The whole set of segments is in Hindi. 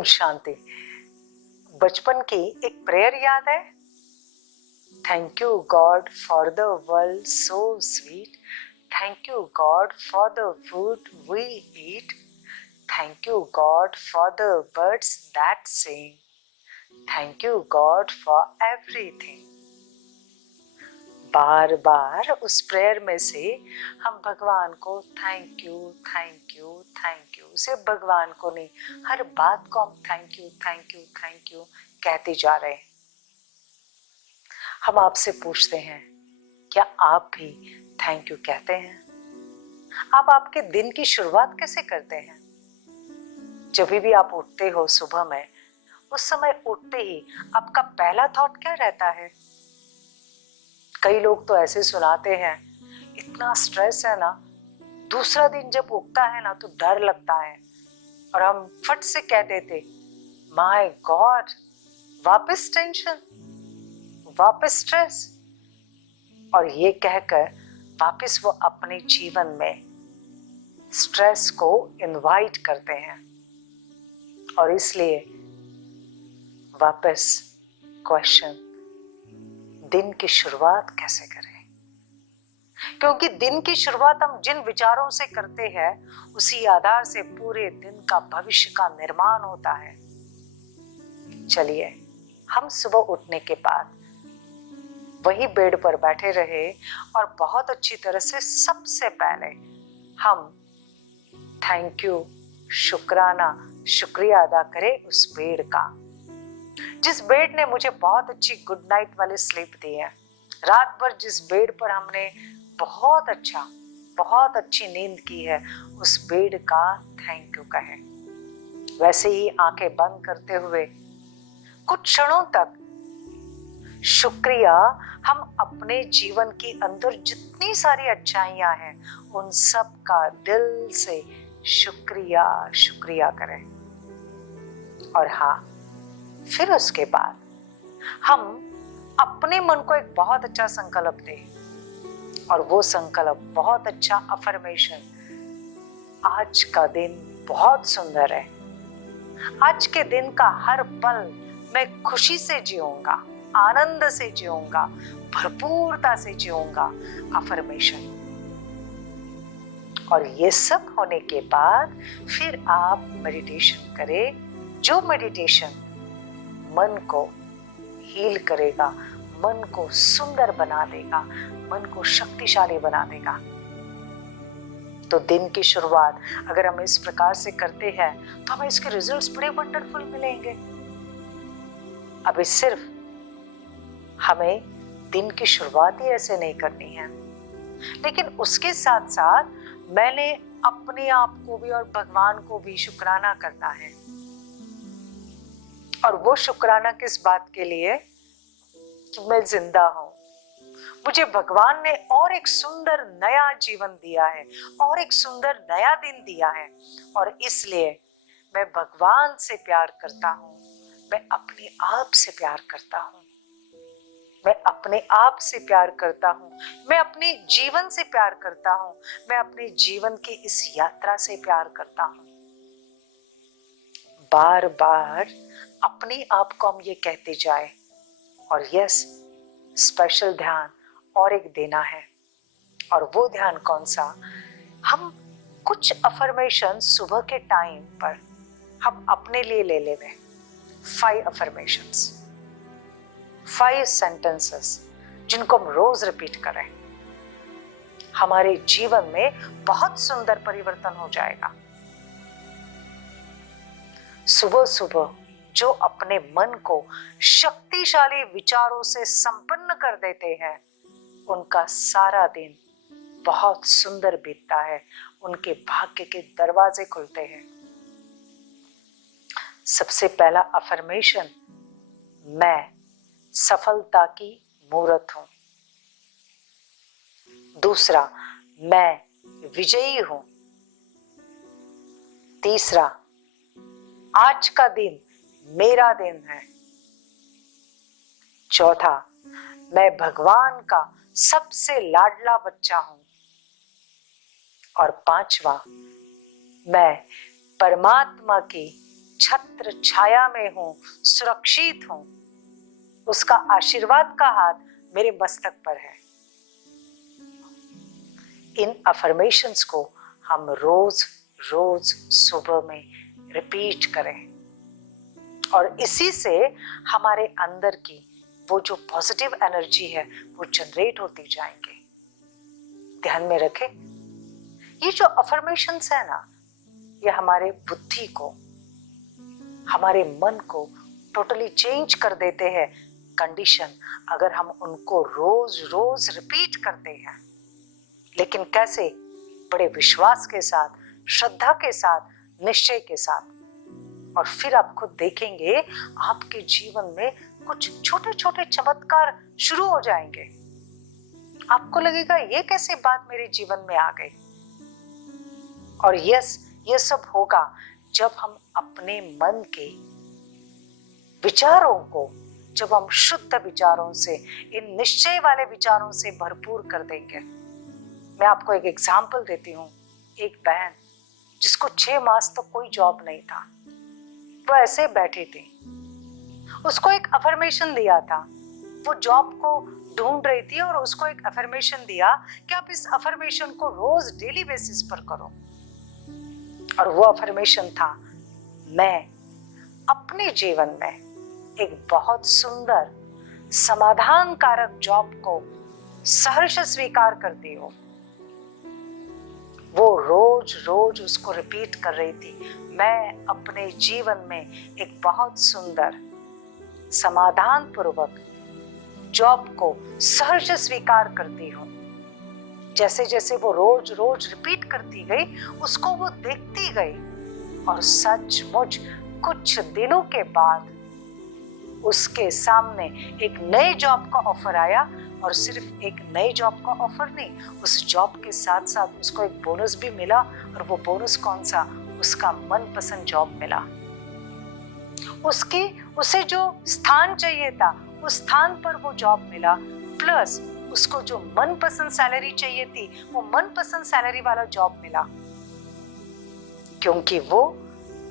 ओम शांति। बचपन की एक प्रेयर याद है? Thank you God for the world so sweet, thank you God for the food we eat, thank you God for the birds that sing, thank you God for everything. बार बार उस प्रेयर में से हम भगवान को thank you thank you thank you, सिर्फ भगवान को नहीं, हर बात को हम thank you thank you thank you कहते जा रहे हैं। हम आपसे पूछते हैं, क्या आप भी थैंक यू कहते हैं? आप आपके दिन की शुरुआत कैसे करते हैं? जब भी आप उठते हो सुबह में, उस समय उठते ही आपका पहला थॉट क्या रहता है? कई लोग तो ऐसे सुनाते हैं, इतना स्ट्रेस है ना, दूसरा दिन जब उगता है ना तो डर लगता है, और हम फट से कह देते, माय गॉड, वापस टेंशन, वापस स्ट्रेस। और ये कहकर वापस वो अपने जीवन में स्ट्रेस को इनवाइट करते हैं, और इसलिए वापस क्वेश्चन, दिन की शुरुआत कैसे करें? क्योंकि दिन की शुरुआत हम जिन विचारों से करते हैं, उसी आधार से पूरे दिन का भविष्य का निर्माण होता है। चलिए, हम सुबह उठने के बाद वही बेड पर बैठे रहे और बहुत अच्छी तरह से सबसे पहले हम थैंक यू, शुक्राना, शुक्रिया अदा करें उस बेड का, जिस बेड ने मुझे बहुत अच्छी गुड नाइट वाली स्लीप दी है। रात भर जिस बेड पर हमने बहुत अच्छी नींद की है, उस बेड का थैंक यू कहें। वैसे ही आंखें बंद करते हुए कुछ क्षणों तक शुक्रिया, हम अपने जीवन के अंदर जितनी सारी अच्छाइयां हैं, उन सब का दिल से शुक्रिया शुक्रिया करें। और हाँ, फिर उसके बाद हम अपने मन को एक बहुत अच्छा संकल्प दें, और वो संकल्प बहुत अच्छा अफर्मेशन, आज का दिन बहुत सुंदर है, आज के दिन का हर पल मैं खुशी से जीऊंगा, आनंद से जीऊंगा, भरपूरता से जीऊंगा, अफर्मेशन। और ये सब होने के बाद फिर आप मेडिटेशन करें, जो मेडिटेशन मन को हील करेगा, मन को सुंदर बना देगा, मन को शक्तिशाली बना देगा। तो दिन की शुरुआत अगर हम इस प्रकार से करते हैं तो हमें इसके रिजल्ट्स बड़े वंडरफुल मिलेंगे। अभी सिर्फ हमें दिन की शुरुआत ही ऐसे नहीं करनी है, लेकिन उसके साथ साथ मैंने अपने आप को भी और भगवान को भी शुक्राना करना है। और वो शुक्राना किस बात के लिए? कि मैं जिंदा हूं, मुझे भगवान ने और एक सुंदर नया जीवन दिया है, और एक सुंदर नया दिन दिया है, और इसलिए मैं भगवान से प्यार करता हूं, मैं अपने आप से प्यार करता हूं, मैं अपने आप से प्यार करता हूं, मैं अपने जीवन से प्यार करता हूं, मैं अपने जीवन की इस यात्रा से प्यार करता हूं। बार बार अपने आप को हम ये कहते जाए। और यस, स्पेशल ध्यान और एक देना है, और वो ध्यान कौन सा? हम कुछ अफर्मेशन सुबह के टाइम पर हम अपने लिए ले लेवे, 5 अफर्मेशंस, 5 सेंटेंसेस, जिनको हम रोज रिपीट करें। हमारे जीवन में बहुत सुंदर परिवर्तन हो जाएगा। सुबह सुबह जो अपने मन को शक्तिशाली विचारों से संपन्न कर देते हैं, उनका सारा दिन बहुत सुंदर बीतता है, उनके भाग्य के दरवाजे खुलते हैं। सबसे पहला अफर्मेशन, मैं सफलता की मूर्त हूं। दूसरा, मैं विजयी हूं। तीसरा, आज का दिन मेरा दिन है। चौथा, मैं भगवान का सबसे लाडला बच्चा हूं। और पांचवा, मैं परमात्मा की छत्र छाया में हूं, सुरक्षित हूं, उसका आशीर्वाद का हाथ मेरे मस्तक पर है। इन अफर्मेशंस को हम रोज रोज सुबह में रिपीट करें और इसी से हमारे अंदर की वो जो पॉजिटिव एनर्जी है वो जनरेट होती जाएंगे। ध्यान में रखें, ये जो अफर्मेशंस है ना, ये हमारे बुद्धि को, हमारे मन को टोटली चेंज कर देते हैं कंडीशन, अगर हम उनको रोज रोज रिपीट करते हैं। लेकिन कैसे? बड़े विश्वास के साथ, श्रद्धा के साथ, निश्चय के साथ। और फिर आप खुद देखेंगे आपके जीवन में कुछ छोटे छोटे चमत्कार शुरू हो जाएंगे। आपको लगेगा ये कैसे बात मेरे जीवन में आ गई। और यस, ये सब होगा जब हम अपने मन के विचारों को, जब हम शुद्ध विचारों से, इन निश्चय वाले विचारों से भरपूर कर देंगे। मैं आपको एक एग्जाम्पल देती हूँ। एक बहन जिसको 6 मास तक कोई जॉब नहीं था, वो ऐसे बैठी थी, उसको एक अफर्मेशन दिया था, वो जॉब को ढूंढ रही थी और उसको एक अफर्मेशन दिया कि आप इस अफर्मेशन को रोज डेली बेसिस पर करो। और वो अफर्मेशन था, मैं अपने जीवन में एक बहुत सुंदर समाधान कारक जॉब को सहर्ष स्वीकार करती हूँ। वो रोज रोज उसको रिपीट कर रही थी, मैं अपने जीवन में एक बहुत सुंदर समाधान पूर्वक जॉब को सहर्ष स्वीकार करती हूँ। जैसे जैसे वो रोज रोज रिपीट करती गई, उसको वो देखती गई और सचमुच कुछ दिनों के बाद उसके सामने एक नए जॉब का ऑफर आया। और सिर्फ एक नए जॉब का ऑफर नहीं, उस जॉब के साथ साथ उसको एक बोनस भी मिला। और वो बोनस कौन सा? उसका मनपसंद जॉब मिला। उसे जो स्थान चाहिए था उस स्थान पर वो जॉब मिला, प्लस उसको जो मनपसंद सैलरी चाहिए थी वो मनपसंद सैलरी वाला जॉब मिला। क्योंकि वो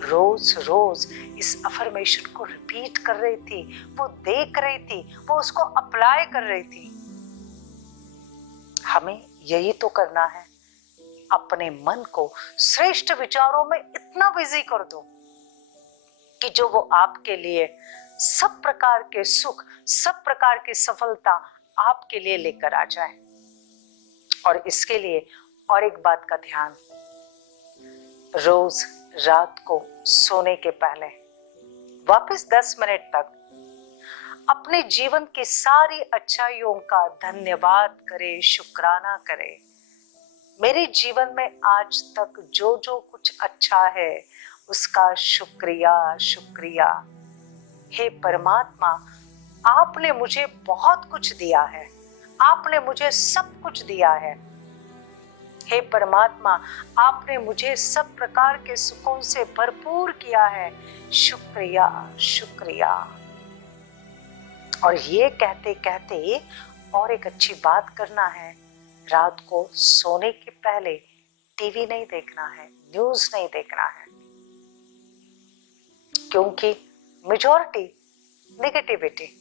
रोज रोज इस अफर्मेशन को रिपीट कर रही थी, वो देख रही थी, वो उसको अप्लाई कर रही थी। हमें यही तो करना है, अपने मन को श्रेष्ठ विचारों में इतना बिजी कर दो कि जो वो आपके लिए सब प्रकार के सुख, सब प्रकार की सफलता आपके लिए लेकर आ जाए। और इसके लिए और एक बात का ध्यान, रोज रात को सोने के पहले वापस 10 मिनट तक अपने जीवन की सारी अच्छाइयों का धन्यवाद करे, शुक्राना करे। मेरे जीवन में आज तक जो जो कुछ अच्छा है उसका शुक्रिया शुक्रिया। हे परमात्मा, आपने मुझे बहुत कुछ दिया है, आपने मुझे सब कुछ दिया है। हे परमात्मा, आपने मुझे सब प्रकार के सुखों से भरपूर किया है, शुक्रिया शुक्रिया। और ये कहते कहते और एक अच्छी बात करना है, रात को सोने के पहले टीवी नहीं देखना है, न्यूज नहीं देखना है। क्योंकि मेजॉरिटी नेगेटिविटी,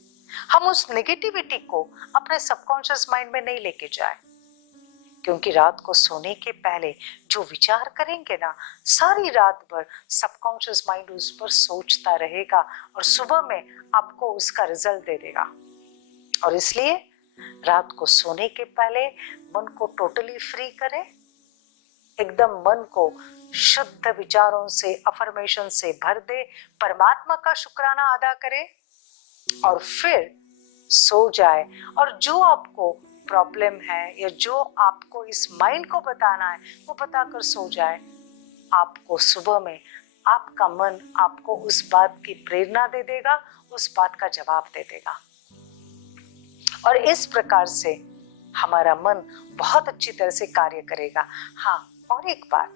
हम उस नेगेटिविटी को अपने सबकॉन्शियस माइंड में नहीं लेके जाए। क्योंकि रात को सोने के पहले जो विचार करेंगे ना, सारी रात भर सबकॉन्शियस माइंड उस पर सोचता रहेगा और सुबह में आपको उसका रिजल्ट दे देगा। और इसलिए रात को सोने के पहले मन को टोटली फ्री करें, एकदम मन को शुद्ध विचारों से, अफर्मेशन से भर दे, परमात्मा का शुक्राना अदा करे और फिर सो जाए। और जो आपको प्रॉब्लम है या जो आपको इस माइंड को बताना है वो बताकर सो जाए। आपको सुबह में आपका मन आपको उस बात की प्रेरणा दे देगा, उस बात का जवाब दे देगा। और इस प्रकार से हमारा मन बहुत अच्छी तरह से कार्य करेगा। हाँ, और एक बात,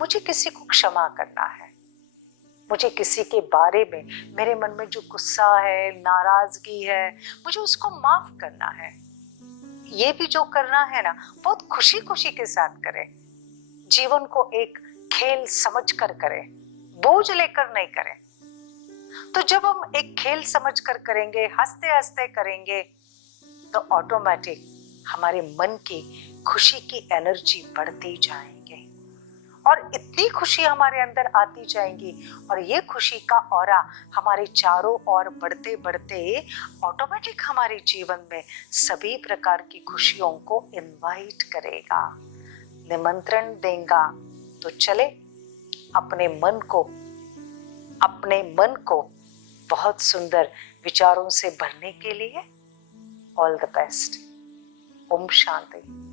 मुझे किसी को क्षमा करना है, मुझे किसी के बारे में मेरे मन में जो गुस्सा है, नाराजगी है, मुझे उसको माफ करना है। ये भी जो करना है ना, बहुत खुशी खुशी के साथ करें, जीवन को एक खेल समझ कर करें, बोझ लेकर नहीं करें। तो जब हम एक खेल समझकर करेंगे, हंसते हंसते करेंगे, तो ऑटोमेटिक हमारे मन की खुशी की एनर्जी बढ़ती जाएंगे और इतनी खुशी हमारे अंदर आती जाएंगी और ये खुशी का ऑरा हमारे चारों ओर बढ़ते बढ़ते ऑटोमेटिक हमारे जीवन में सभी प्रकार की खुशियों को इनवाइट करेगा, निमंत्रण देगा। तो चले अपने मन को बहुत सुंदर विचारों से भरने के लिए ऑल द बेस्ट। ओम शांति।